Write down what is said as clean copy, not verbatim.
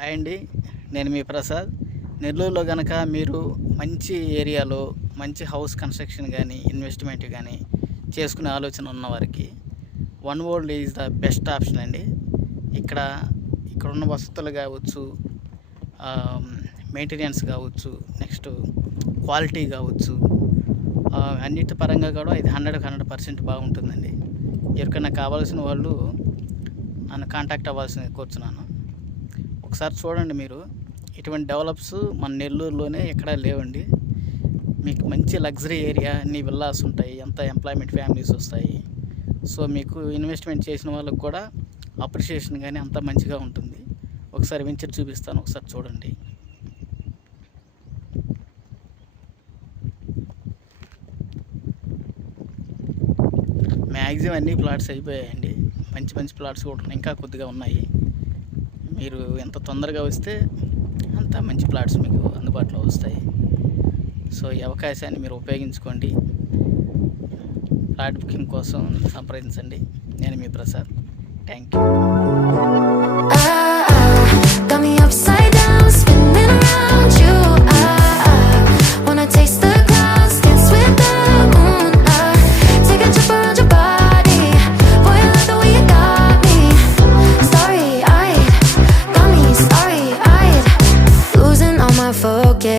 Hi అండి, నేను మీ ప్రసాద్. నెల్లూరులో కనుక మీరు మంచి ఏరియాలో మంచి హౌస్ కన్స్ట్రక్షన్ కానీ ఇన్వెస్ట్మెంట్ కానీ చేసుకునే ఆలోచన ఉన్నవారికి one world is the best option అండి. ఇక్కడ ఉన్న వసతులు కావచ్చు, మెయింటెనెన్స్ కావచ్చు, నెక్స్ట్ క్వాలిటీ కావచ్చు, అన్నిటి పరంగా కూడా ఇది 100% బాగుంటుందండి. ఎవరికైనా కావాల్సిన వాళ్ళు నన్ను కాంటాక్ట్ అవ్వాల్సింది కోరుచున్నాను. ఒకసారి చూడండి, మీరు ఇటువంటి డెవలప్స్ మన నెల్లూరులోనే ఎక్కడా లేవండి. మీకు మంచి లగ్జరీ ఏరియా, అన్ని విల్లాస్ ఉంటాయి, ఎంత ఎంప్లాయ్మెంట్ ఫ్యామిలీస్ వస్తాయి. సో మీకు ఇన్వెస్ట్మెంట్ చేసిన వాళ్ళకి కూడా అప్రిషియేషన్ కానీ అంత మంచిగా ఉంటుంది. ఒకసారి వెంచర్ చూపిస్తాను, ఒకసారి చూడండి. మ్యాక్సిమం అన్ని ప్లాట్స్ అయిపోయాయండి. మంచి మంచి ప్లాట్స్ కూడా ఉన్నాయి, ఇంకా కొద్దిగా ఉన్నాయి. మీరు ఎంత తొందరగా వస్తే అంత మంచి ప్లాట్స్ మీకు అందుబాటులో వస్తాయి. సో ఈ అవకాశాన్ని మీరు ఉపయోగించుకోండి. ప్లాట్ బుకింగ్ కోసం సంప్రదించండి. నేను మీ ప్రసాద్. Thank you.